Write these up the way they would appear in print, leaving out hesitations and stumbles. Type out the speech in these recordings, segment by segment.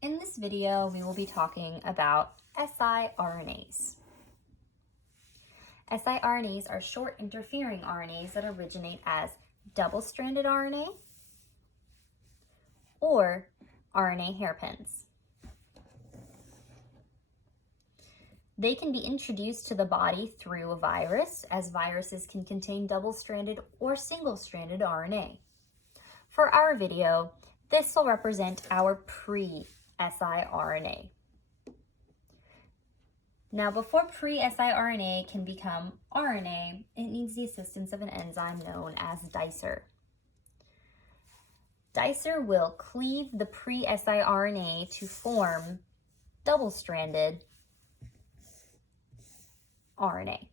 In this video, we will be talking about siRNAs. siRNAs are short interfering RNAs that originate as double-stranded RNA or RNA hairpins. They can be introduced to the body through a virus, as viruses can contain double-stranded or single-stranded RNA. For our video, this will represent our pre-siRNA. Now, before pre-siRNA can become RNA, it needs the assistance of an enzyme known as dicer. Dicer will cleave the pre-siRNA to form double-stranded RNA.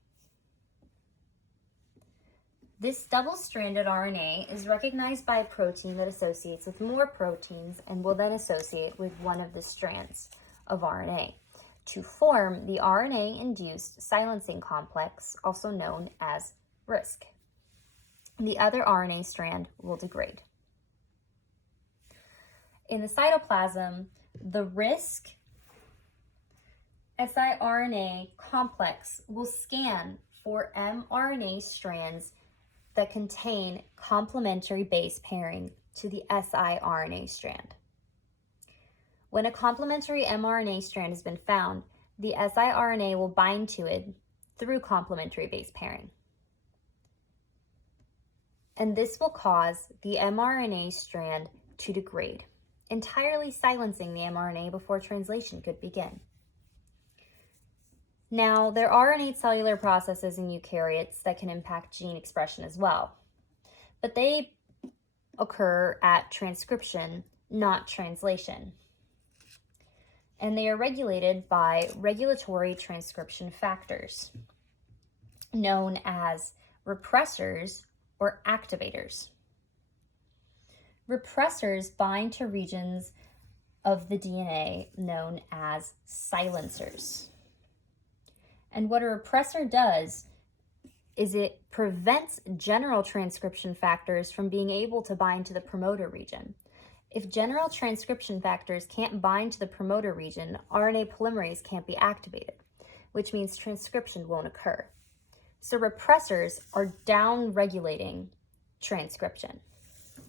This double-stranded RNA is recognized by a protein that associates with more proteins and will then associate with one of the strands of RNA to form the RNA-induced silencing complex, also known as RISC. The other RNA strand will degrade. In the cytoplasm, the RISC siRNA complex will scan for mRNA strands that contain complementary base pairing to the siRNA strand. When a complementary mRNA strand has been found, the siRNA will bind to it through complementary base pairing. And this will cause the mRNA strand to degrade, entirely silencing the mRNA before translation could begin. Now, there are innate cellular processes in eukaryotes that can impact gene expression as well, but they occur at transcription, not translation. And they are regulated by regulatory transcription factors, known as repressors or activators. Repressors bind to regions of the DNA known as silencers. And what a repressor does is it prevents general transcription factors from being able to bind to the promoter region. If general transcription factors can't bind to the promoter region, RNA polymerase can't be activated, which means transcription won't occur. So repressors are down-regulating transcription.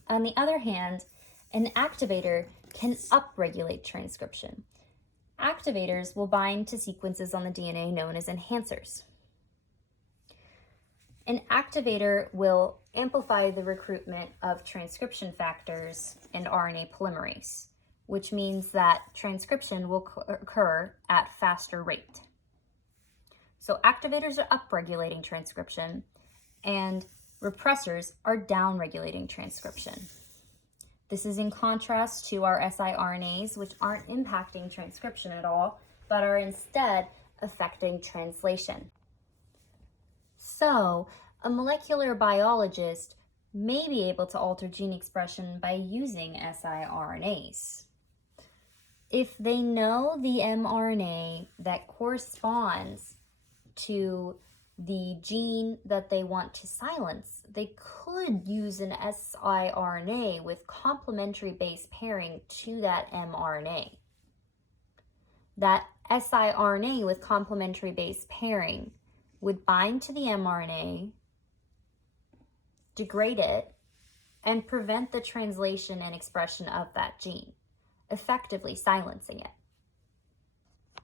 On the other hand, an activator can up-regulate transcription. Activators will bind to sequences on the DNA known as enhancers. An activator will amplify the recruitment of transcription factors and RNA polymerase, which means that transcription will occur at faster rate. So activators are upregulating transcription and repressors are downregulating transcription. This is in contrast to our siRNAs, which aren't impacting transcription at all, but are instead affecting translation. So, a molecular biologist may be able to alter gene expression by using siRNAs. If they know the mRNA that corresponds to the gene that they want to silence, they could use an siRNA with complementary base pairing to that mRNA. That siRNA with complementary base pairing would bind to the mRNA, degrade it, and prevent the translation and expression of that gene, effectively silencing it.